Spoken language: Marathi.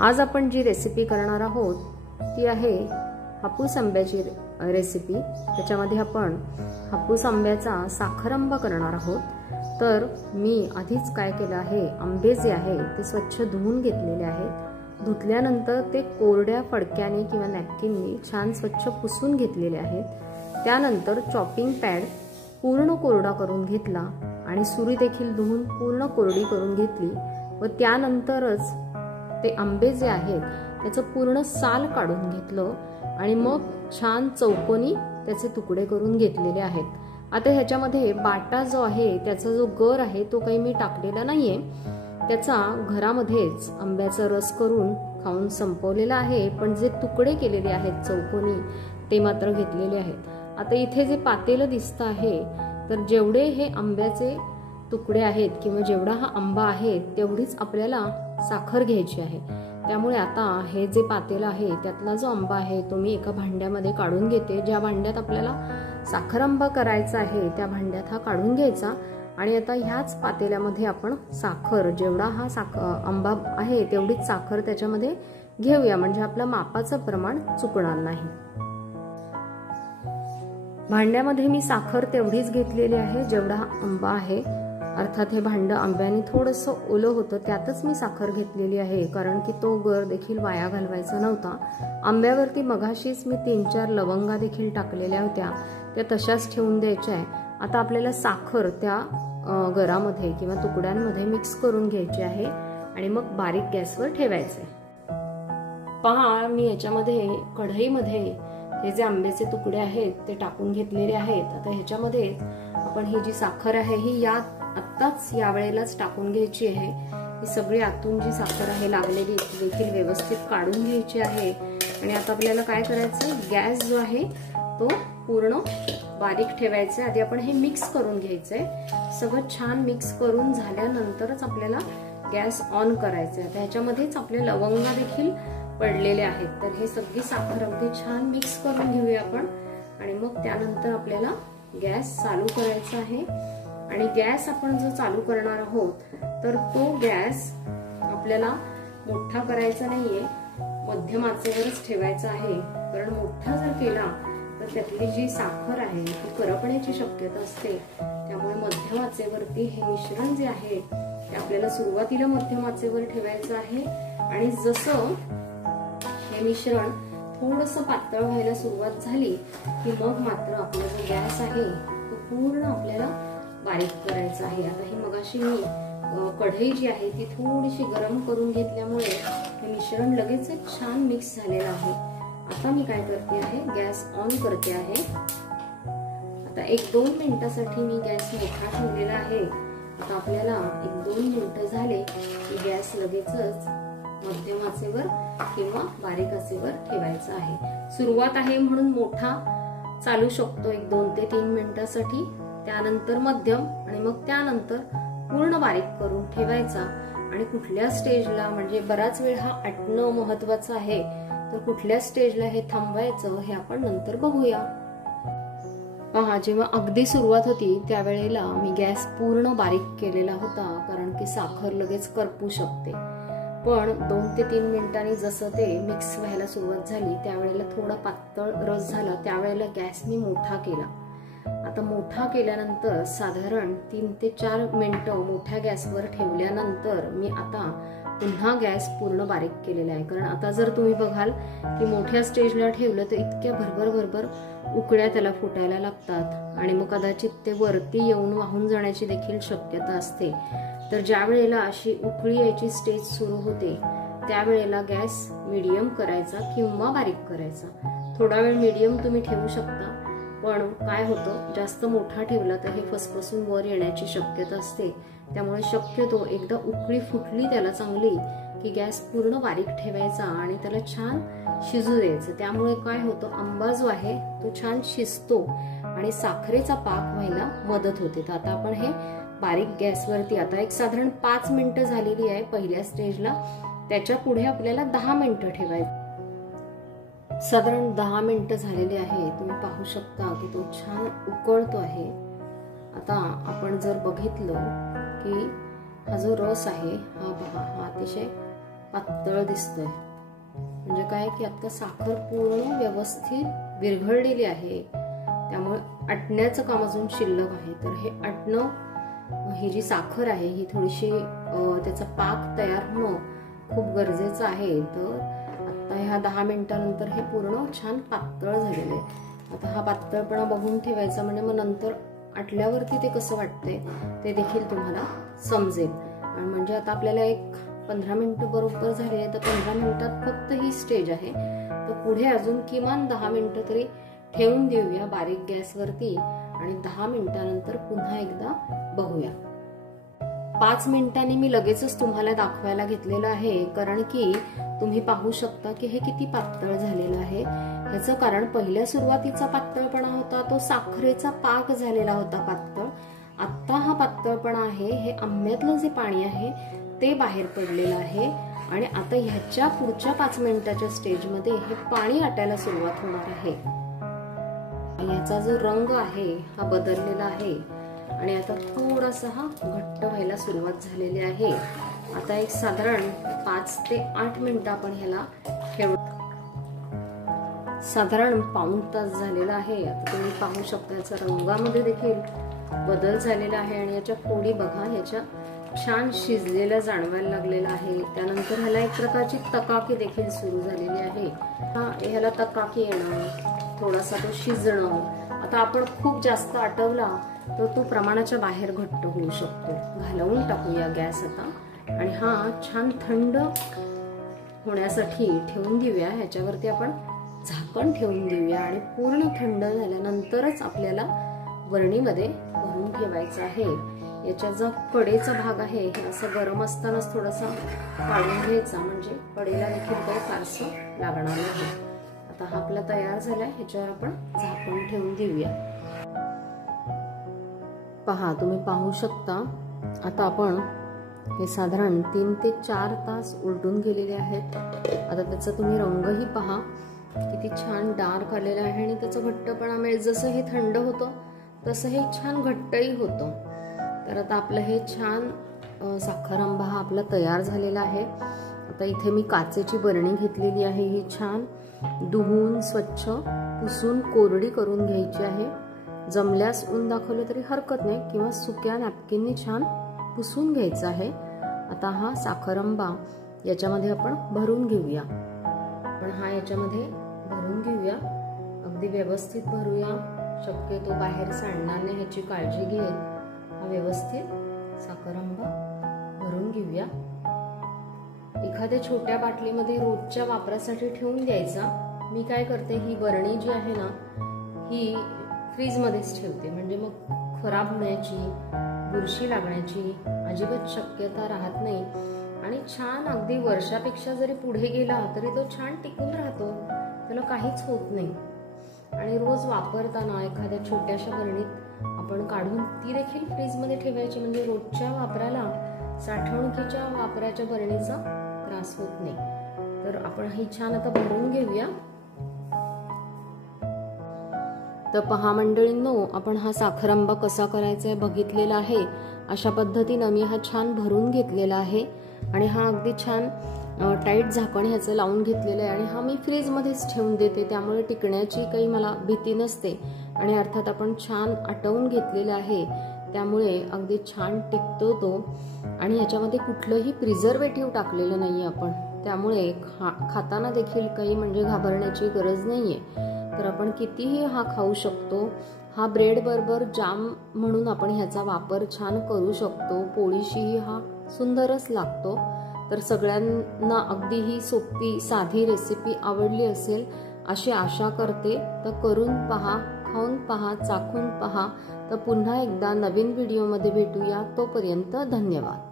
आज आपण जी रेसिपी करणार आहोत ती आहे हापूस आंब्याची रेसिपी। त्याच्यामध्ये आपण हापूस आंब्याचा साखर आंबा करणार आहोत। तर मी आधीच काय केलं आहे, आंबे जे आहे ते स्वच्छ धुवून घेतलेले आहेत। धुतल्यानंतर ते कोरड्या फडक्याने किंवा नॅपकिनने छान स्वच्छ पुसून घेतलेले आहेत। त्यानंतर चॉपिंग पॅड पूर्ण कोरडा करून घेतला आणि सुरी देखील धुवून पूर्ण कोरडी करून घेतली व त्यानंतरच ते आंबे जे आहेत त्याचं पूर्ण साल काढून घेतलं आणि मग छान चौकोनी त्याचे तुकडे करून घेतलेले आहेत। आता ह्याच्यामध्ये बाटा जो आहे त्याचा जो गर आहे तो काही मी टाकलेला नाहीये, त्याचा घरामध्येच आंब्याचा रस करून खाऊन संपवलेला आहे, पण जे तुकडे केलेले आहेत चौकोनी ते मात्र घेतलेले आहेत। आता इथे जे पातेलं दिसतं आहे तर जेवढे हे आंब्याचे तुकडे आहेत किंवा जेवढा हा आंबा आहे तेवढीच आपल्याला साखर घ्यायची आहे। त्यामुळे आता हे जे पातेलं आहे त्यातला जो आंबा आहे तो मी एका भांड्यामध्ये काढून घेते। ज्या भांड्यात आपल्याला साखर आंबा करायचा आहे त्या भांड्यात हा काढून घ्यायचा आणि आता ह्याच पातेल्यामध्ये आपण साखर, जेवढा हा आंबा आहे तेवढीच साखर त्याच्यामध्ये घेऊया, म्हणजे आपल्या मापाचं प्रमाण चुकणार नाही। भांड्यामध्ये मी साखर तेवढीच घेतलेली आहे जेवढा आंबा आहे। अर्थात हे भांड आंब्याने थोडंसं ओलं होतं त्यातच मी साखर घेतलेली आहे, कारण की तो गर देखील वाया घालवायचा नव्हता। आंब्यावरती मघाशीच मी 3-4 लवंगा देखील टाकलेल्या होत्या, त्या तशाच ठेवून द्यायच्या आहे। आता आपल्याला साखर त्या गरामध्ये किंवा तुकड्यांमध्ये मिक्स करून घ्यायची आहे आणि मग बारीक गॅसवर ठेवायचे। पहा, मी याच्यामध्ये कढईमध्ये हे जे आंब्याचे तुकडे आहेत ते टाकून घेतलेले आहेत। आता ह्याच्यामध्ये आपण ही जी साखर आहे ही आत्ताच या वेळेलाच टाकून घ्यायची आहे। ही सगळी आतून जी साखर आहे लागलेली देखील व्यवस्थित काढून घ्यायची आहे। आणि आता आपल्याला काय करायचं, गॅस जो आहे तो पूर्ण बारीक ठेवायचा। आधी आपण हे मिक्स करून घ्यायचंय। सगळं छान मिक्स करून झाल्यानंतरच आपल्याला गॅस ऑन करायचा आहे। त्याच्यामध्येच आपले लवंगा देखील पडलेले आहेत, तर हे सगळी साखर अगदी छान मिक्स करून घेऊया आपण आणि मग त्यानंतर आपल्याला गॅस चालू करायचा आहे। आणि गॅस आपण जो चालू करणार आहोत तर तो गॅस आपल्याला मोठा करायचा नाहीये, मध्यम आचेवरच ठेवायचा आहे। कारण मोठा जर केला तर त्यातली जी साखर आहे ती करपण्याची शक्यता असते। त्यामुळे मध्यम आचेवरती हे मिश्रण जे आहे ते आपल्याला सुरुवातीला मध्यम आचेवर ठेवायचं आहे आणि जसं हे मिश्रण थोडंसं पातळ व्हायला सुरुवात झाली की मग मात्र आपला जो गॅस आहे तो पूर्ण आपल्याला बारीक करायचा आहे। आता ही मगाशी मी कढई जी आहे ती थोडीशी गरम करून घेतल्यामुळे हे मिश्रण लगेचच छान मिक्स झालेलं आहे। आता मी काय करते आहे, गॅस ऑन करते आहे। आता 1-2 मिनिटासाठी मी गॅस मोठा ठेवलेला आहे। आता आपल्याला 1-2 मिनिटं झाले की गॅस लगेचच मध्यम आचेवर किंवा बारीक आचेवर ठेवायचा आहे। सुरुवात आहे म्हणून मोठा चालू शकतो 1-2 ते 3 मिनिटासाठी, त्यानंतर मध्यम आणि मग त्यानंतर पूर्ण बारीक करून ठेवायचा। आणि कुठल्या स्टेजला, म्हणजे बराच वेळ हा आटणं महत्वाचं आहे, तर कुठल्या स्टेजला हे थांबवायचं हे आपण नंतर बघूया। पहा, जेव्हा अगदी सुरुवात होती त्यावेळेला मी गॅस पूर्ण बारीक केलेला होता, कारण की साखर लगेच करपू शकते। पण 2 ते 3 मिनिटांनी जसं ते मिक्स व्हायला सुरुवात झाली त्यावेळेला थोडा पातळ रस झाला, त्यावेळेला गॅस मी मोठा केला। आता मोठा केल्यानंतर साधारण 3 ते 4 मिनिटं मोठ्या गॅसवर ठेवल्यानंतर मी आता पुन्हा गॅस पूर्ण बारीक केलेला आहे। कारण आता जर तुम्ही बघाल की मोठ्या स्टेजला ठेवलं तर इतक्या भरभर उकळ्या त्याला फुटायला लागतात आणि मग कदाचित ते वरती येऊन वाहून जाण्याची देखील शक्यता असते। तर ज्या वेळेला अशी उकळी यायची स्टेज सुरू होते त्यावेळेला गॅस मीडियम करायचा किंवा बारीक करायचा। थोडा वेळ मीडियम तुम्ही ठेवू शकता, पण काय होतं, जास्त मोठा ठेवला तर हे फसफसून वर येण्याची शक्यता असते। त्यामुळे शक्यतो एकदा उकळी फुटली त्याला चांगली की गॅस पूर्ण बारीक ठेवायचा आणि त्याला छान शिजू द्यायचं। त्यामुळे काय होतं, आंबा जो आहे तो छान शिजतो आणि साखरेचा पाक व्हायला मदत होते। तर आता आपण हे बारीक गॅसवरती आता एक साधारण 5 मिनिटं झालेली आहे पहिल्या स्टेजला, त्याच्या पुढे आपल्याला 10 मिनिटं ठेवायचं। साधारण 10 मिनिटं झालेली आहे, तुम्ही पाहू शकता की तो छान उकळतो आहे। आता आपण जर बघितलं की हा जो रस आहे हा पहा, हा अतिशय पातळ दिसतोय, म्हणजे काय की आता साखर पूर्ण व्यवस्थित विरघळलेली आहे, त्यामुळे आटण्याचं काम अजून शिल्लक आहे. तर हे आटणं, ही जी साखर आहे ही थोडीशी त्याचा पाक तयार होणं खूप गरजेचं आहे. तर आता ह्या 10 मिनिटांनंतर हे पूर्ण छान पातळ झालेलं आहे. आता हा पातळपणा बघून ठेवायचा, म्हणजे मग नंतर आटल्यावरती ते कसं वाटते ते देखील तुम्हाला समजेल. आणि म्हणजे आता आपल्याला एक 15 मिनिटं बरोबर झाले, तर 15 मिनिटात फक्त ही स्टेज आहे. तर पुढे अजून किमान 10 मिनिटं तरी ठेवून देऊया बारीक गॅसवरती आणि 10 मिनिटानंतर पुन्हा एकदा बघूया. 5 मिनिटांनी मी लगेचच तुम्हाला दाखवायला घेतलेलं आहे, कारण की तुम्ही पाहू शकता की हे किती पातळ झालेलं आहे. ह्याचं कारण पहिल्या सुरुवातीचा पातळपणा होता तो साखरेचा पाक झालेला होता पातळ. आता हा पातळपणा आहे हे आंब्यातलं जे पाणी आहे ते बाहेर पडलेलं आहे. आणि आता ह्याच्या पुढच्या 5 मिनिटाच्या स्टेजमध्ये हे पाणी आटायला सुरुवात होणार आहे. याचा जो रंग आहे हा बदललेला आहे आणि आता थोडासा हा घट्ट व्हायला सुरुवात झालेली आहे. आता एक साधारण 5 ते 8 मिनिटं आपण ह्याला ठेवू. साधारण पाऊण तास झालेला आहे. आता तुम्ही पाहू शकता याचा रंगामध्ये देखील बदल झालेला आहे आणि याच्या फोडी बघा ह्याच्या छान शिजलेल्या जाणवायला लागलेला आहे. त्यानंतर ह्याला एक प्रकारची तकाकी देखील सुरू झालेली आहे. ह्याला तकाकी येणं, थोडासा तो शिजणं. आता आपण खूप जास्त आटवला तर तो प्रमाणाच्या बाहेर घट्ट होऊ शकतो. घालवून टाकूया गॅस आता आणि हा छान थंड होण्यासाठी ठेवून देऊया. ह्याच्यावरती आपण झाकण ठेवून देऊया आणि पूर्ण थंड झाल्यानंतरच आपल्याला बरणीमध्ये भरून ठेवायचं आहे. याच्या जो कडेचा भाग आहे हे असं गरम असतानाच थोडासा काढून घ्यायचा, म्हणजे कडेला देखील काही फारसं लागणार नाही. आता हा आपला तयार झालाय, ह्याच्यावर आपण झाकून ठेवून देऊया. पहा, तुम्ही पाहू शकता आता आपण हे साधारण 3 ते 4 तास उलटून गेलेले आहेत. आता त्याचा तुम्ही रंगही पहा किती छान डार्क आलेला आहे आणि त्याचा घट्टपणा मिळेल. जसं हे थंड होतं तसं हे छान घट्टही होतं. तर आता आपलं हे छान साखर आंबा हा आपला तयार झालेला आहे. आता इथे मी काचेची बरणी घेतलेली आहे. ही छान धुवून स्वच्छ पुसून कोरडी करून घ्यायची आहे. जमल्यास ऊन दाखवलं तरी हरकत नाही किंवा सुक्या नॅपकिनने छान पुसून घ्यायचं आहे. आता हा साखर आंबा याच्यामध्ये आपण भरून घेऊया. पण हा याच्यामध्ये भरून घेऊया, अगदी व्यवस्थित भरूया. शक्यतो बाहेर सांडणार नाही ह्याची काळजी घेत हा व्यवस्थित साखर आंबा भरून घेऊया. एखाद्या छोट्या बाटलीमध्ये रोजच्या वापरासाठी ठेवून द्यायचा. मी काय करते, ही बरणी जी आहे ना ही फ्रीजमध्येच ठेवते, म्हणजे मग खराब होण्याची, बुरशी लागण्याची अजिबात शक्यता राहत नाही आणि छान अगदी वर्षापेक्षा जरी पुढे गेला तरी तो छान टिकून राहतो, त्याला काहीच होत नाही. आणि रोज वापरताना एखाद्या छोट्याशा बरणीत आपण काढून ती देखील फ्रीजमध्ये ठेवायची, म्हणजे रोजच्या वापराला, साठवणुकीच्या वापराच्या बरणीचा त्रास होत नाही. तर आपण ही छान आता भरून घेऊया. तर पहा मंडळींनो, आपण हा साखर आंबा कसा करायचा आहे बघितलेला आहे. अशा पद्धतीनं मी हा छान भरून घेतलेला आहे आणि हा अगदी छान टाईट झाकण ह्याचं लावून घेतलेलं आहे आणि हा मी फ्रीजमध्येच ठेवून देते, त्यामुळे टिकण्याची काही मला भीती नसते. आणि अर्थात आपण छान आटवून घेतलेलं आहे त्यामुळे अगदी छान टिकतो तो. आणि याच्यामध्ये कुठलंही प्रिझर्वेटिव्ह टाकलेलं नाहीये आपण, त्यामुळे खाताना देखील काही म्हणजे घाबरण्याची गरज नाहीये. तर आपण कितीही हा खाऊ शकतो. हा ब्रेड बरोबर जाम म्हणून आपण ह्याचा वापर छान करू शकतो. पोळीशीही हा सुंदरच लागतो. तर सगळ्यांना अगदी ही सोपी साधी रेसिपी आवडली असेल अशी आशा करते. तर करून पहा, खाऊन पहा, चाखून पहा. तर पुन्हा एकदा नवीन व्हिडिओमध्ये भेटूया. तोपर्यंत धन्यवाद.